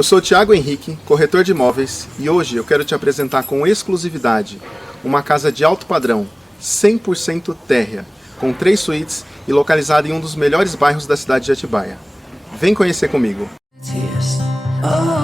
Eu sou o Thiago Henrique, corretor de imóveis, e hoje eu quero te apresentar com exclusividade uma casa de alto padrão, 100% térrea, com 3 suítes e localizada em um dos melhores bairros da cidade de Atibaia. Vem conhecer comigo! Oh.